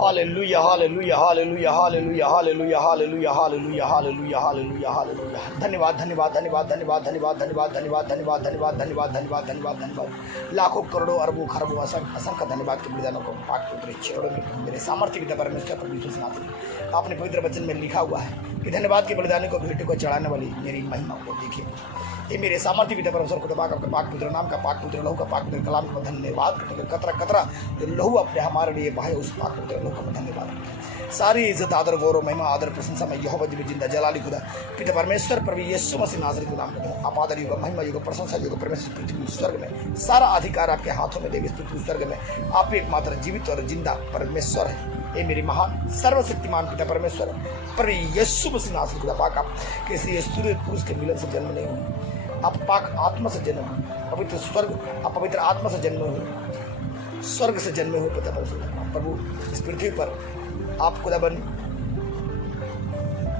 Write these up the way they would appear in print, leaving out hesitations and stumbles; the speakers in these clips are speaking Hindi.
Hallelujah hallelujah hallelujah hallelujah hallelujah hallelujah hallelujah hallelujah hallelujah hallelujah. धन्यवाद धन्यवाद धन्यवाद धन्यवाद धन्यवाद धन्यवाद धन्यवाद धन्यवाद धन्यवाद धन्यवाद धन्यवाद धन्यवाद धन्यवाद। लाखों करोड़ों अरबों खरबों असंख्य धन्यवाद के बलिदानों को पाक पवित्र चरणों में मेरे सामर्थ्य पिता परमेश्वर प्रभु यीशु नाथ आपने पवित्र वचन में लिखा हुआ है कि धन्यवाद के बलिदान को भेंट को चढ़ाने वाली मेरी महिमा को देखिए। ये मेरे सामर्थ्य पिता परमेश्वर को दबा आपके पाक पुत्र नाम का पाक पुत्र लहू का पाक पुत्र कलाम का धन्यवाद करते कतरा कतरा जो लहू अपने हमारे लिए बहाए उस पाक पुत्र लहू का धन्यवाद। सारी इज्जत आदर गौरव महिमा आदर प्रशंसा में यहोवा जिंदा जलाली खुदा पिता परमेश्वर प्रभु यीशु मसीह नासरी के नाम में आप आदर युग महिमा युग प्रशंसा युग परमेश्वर पृथ्वी स्वर्ग में सारा अधिकार आपके हाथों में देवी पृथ्वी स्वर्ग में आप एकमात्र जीवित और जिंदा परमेश्वर है। ये मेरी महान सर्वशक्तिमान पिता परमेश्वर प्रभु यीशु मसीह नासरी खुदा पाक आप किसी सूर्य पुरुष के मिलन से जन्म नहीं हुए, आप पाक आत्मा से जन्म हुए, पवित्र स्वर्ग आप पवित्र आत्मा से जन्म हुए, स्वर्ग से जन्मे हुए पिता परमेश्वर प्रभु इस पृथ्वी पर आप खुदाबन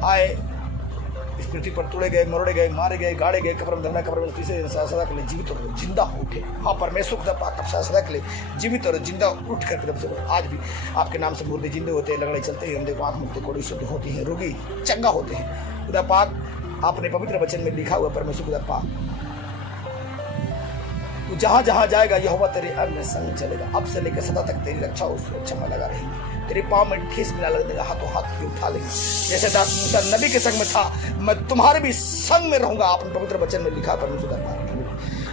आए, इस पृथ्वी पर तोड़े गए मरोड़े गए मारे गए गाड़े गए कब्र में दफना कब्र में तीसरे सदा के लिए जीवित और जिंदा उठे। हाँ परमेश्वर खुदा पाक सदा के लिए जीवित और जिंदा उठ कर आज भी आपके नाम से मुर्दे जिंदे होते हैं, लगड़े चलते हैं, अंधे को आंख मिलते कोड़ी शुद्ध होती है, रोगी चंगा होते हैं। खुदा पाक आपने पवित्र वचन में लिखा हुआ परमेश्वर खुदा पाक तू जहां जहां जाएगा यहोवा तेरे अंग संग चलेगा, अब से लेकर सदा तक तेरी रक्षा और सुरक्षा में लगा रहेगी, तेरे पाँव में ठेस मिला लग देगा, हाथों हाथ भी उठा लेगा। जैसे दास मूसा नबी के संग में था मैं तुम्हारे भी संग में रहूंगा। आपने पवित्र वचन में लिखा परमेश्वर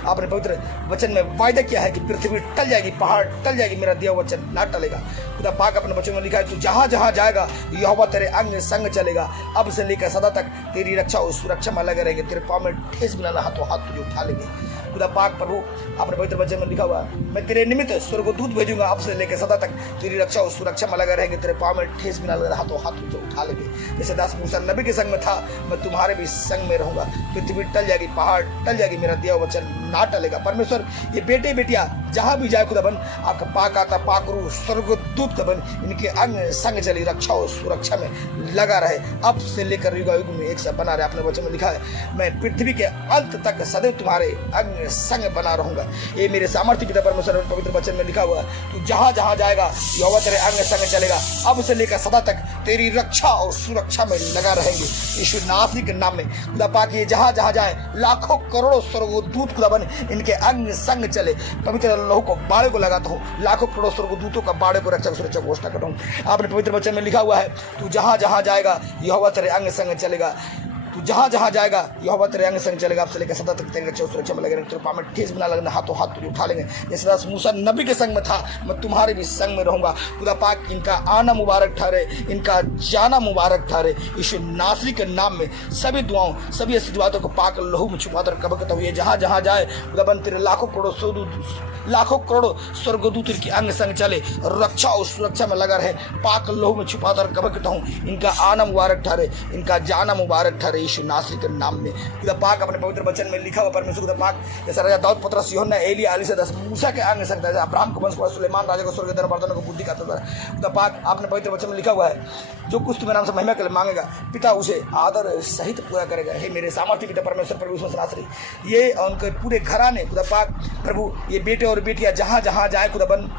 आपने पवित्र वचन में वायदा किया है कि पृथ्वी टल जाएगी, पहाड़ टल जाएगी, मेरा दिया वचन ना टलेगा। खुदा पाक अपने वचन में लिखा है तू जहां जहां जाएगा यहोवा तेरे अंग संग चलेगा, अब से लेकर सदा तक तेरी रक्षा और सुरक्षा में लगे रहेंगे, तेरे पाँव में ठेस मिलाना हाथों हाथ तुझे उठा लेंगे। खुदा पाक प्रभु आपने पवित्र वचन में लिखा हुआ मैं तेरे निमित्त स्वर्गदूत भेजूंगा, अब से लेकर सदा तक तेरी रक्षा और सुरक्षा में लगे रहेंगे, तेरे पाँव में ठेस मिला लगा हाथों हाथ तुझे उठा लेंगे। जैसे दास मूसा नबी के संग में था मैं तुम्हारे भी संग में रहूंगा, पृथ्वी टल जाएगी, पहाड़ टल जाएगी, मेरा दिया वचन ना टलेगा। परमेश्वर ये बेटे बेटियां जहां भी जाए खुदाबन आपका पाक आता पाक रू स्वर्गदूत खुदाबन इनके अंग संग चली रक्षा और सुरक्षा में लगा रहे, अब से लेकर युग युग में एक सा बना रहे। अपने वचन में लिखा है मैं पृथ्वी के अंत तक सदैव तुम्हारे अंग संग बना रहूंगा। ये मेरे सामर्थ्य पिता परमेश्वर पवित्र वचन में लिखा हुआ है तू जहां जहां जाएगा यहोवा तेरे अंग संग चलेगा, अब से लेकर सदा तक तेरी रक्षा और सुरक्षा में लगा रहेंगे। यीशु नासरी के नाम में खुदा पाक ये जहां जहां जाए लाखों करोड़ों स्वर्गदूत खुदाबन इनके अंग संग चले, पवित्र लहू को बाड़े को लगाता हूँ, लाखों करोड़ों स्वर्गदूतों का बाड़े को रक्षा सुरक्षा घोषणा करता हूँ। आपने पवित्र वचन में लिखा हुआ है तू जहां जहां जाएगा यहोवा तेरे अंग संग चलेगा, तू जहां जहां जाएगा यहोवा तेरे अंग संग चलेगा, अब से लेकर सदा तक तेरी रक्षा सुरक्षा में लगे रहेंगे, तेरे पाँव में ठेस मिला लगना हाथों हाथ तुझे उठा लेंगे। जैसे दास मूसा नबी के संग में था मैं तुम्हारे भी संग में रहूंगा। खुदा पाक इनका आना मुबारक ठहरे, इनका जाना मुबारक ठहरे। यीशु नासरी के नाम में सभी दुआओं सभी आशीर्वादों को पाक लहू में छुपा कर कबकता हुए जहां जहां जाए खुदाबंद तेरे लाखों करोड़ों स्वर्गदूत इनके अंग संग चले, रक्षा और सुरक्षा में लगा रहे, पाक लहू में छुपा कर कबकता हूँ। इनका आना मुबारक ठहरे, इनका जाना मुबारक ठहरे यीशु नासरी के नाम में। खुदा पाक अपने पवित्र वचन में लिखा हुआ परमेश्वर खुदा पाक जैसे राजा दाऊद पतरस यूहन्ना एलिया अली से दस मूसा के अंग संग था, अब्राहम को वंश को सुलेमान राजा को स्वर्ग बर्तनों को बुद्धि का खुदा पाक आपने पवित्र वचन में लिखा हुआ है जो कुछ तुम्हें नाम से महिमा के लिए मांगेगा पिता उसे आदर सहित पूरा करेगा। हे मेरे सामर्थ्य पिता परमेश्वर प्रभु यीशु नासरी ये उनके पूरे घराने खुदा पाक प्रभु ये बेटे और बेटियां जहां जहां जाए खुदाबन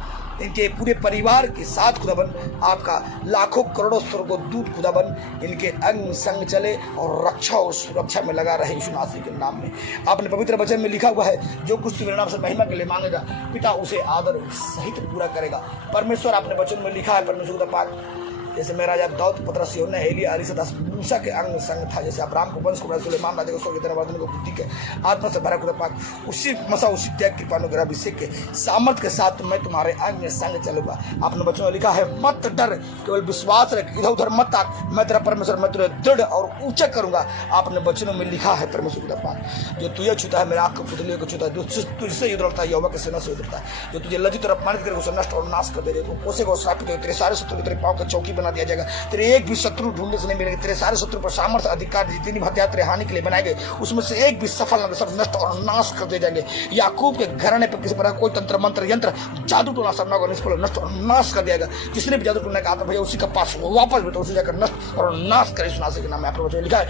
इनके पूरे परिवार के साथ खुदाबन आपका लाखों करोड़ों स्वर्गदूत खुदाबन इनके अंग संग चले और रक्षा और सुरक्षा में लगा रहे यीशु नासरी के नाम में। आपने पवित्र वचन में लिखा हुआ है जो कुछ मेरे नाम से महिमा के लिए मांगेगा पिता उसे आदर सहित पूरा करेगा। परमेश्वर आपने वचन में लिखा है परमेश्वर खुदा पाक जैसे मैं राजा दाऊद पतरस यूहन्ना एलिया अली से दस मूसा के अंग संग था, जैसे अब्राहम को वंश को सुलेमान राजा को स्वर्ग बर्तन को बुद्धि के आत्मा से भरा खुदा पाक उसी मसा उसी त्याग कृपा अनुग्रह अभिषेक के सामर्थ के साथ मैं तुम्हारे अंग में संग चलूंगा। आपने वचन में लिखा है मत डर केवल विश्वास रख, इधर उधर मत ताक, मैं तेरा परमेश्वर मैं तुझे दृढ़ और ऊंचा करूंगा। आपने वचनों में लिखा है परमेश्वर खुदा पाक जो तुझे छूता है मेरे आंख को पुतलियों को छूता है, जो तुझसे उधरता है यहोवा के सेना से उधरता है, जो तुझे लज्जित और अपमानित करके उसे नष्ट और नाश कर देगा, तो कोसेगा और श्रापित हो, तेरे सारे शत्रु तेरे पाँव की चौकी बना बना दिया जाएगा। तेरे एक भी शत्रु ढूंढने से नहीं मिलेंगे। तेरे सारे शत्रु पर सामर्थ्य अधिकार जितनी हथियार तेरे हानि के लिए बनाए गए उसमें से एक भी सफल न, सब नष्ट और नाश कर दिए जाएंगे। याकूब के घराने पर किसी प्रकार कोई तंत्र मंत्र यंत्र जादू टोना सब न निष्फल नष्ट और नाश कर दिया जाएगा। जिसने भी जादू टोना का आता भैया उसी का पास वापस भी तो उसे जाकर नष्ट और नाश करे। सुना से नाम है लिखा है,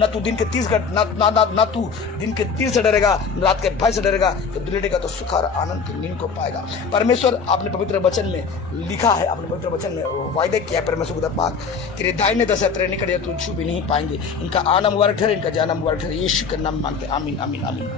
न तू दिन के 30 ना तू दिन के तीर से डरेगा, रात के भय से डरेगा, तो डरेगा तो सुख और आनंद की नींद को पाएगा। परमेश्वर अपने पवित्र वचन में लिखा है, अपने पवित्र वचन में वायदे किया परमेश्वर खुदा पाक, तेरे दाहिने दस तेरे निकट तू छू भी नहीं पाएंगे। इनका आना मुबारक ठहरे, इनका जाना मुबारक ठहरे। यीशु के नाम मांगते, आमीन आमीन आमीन।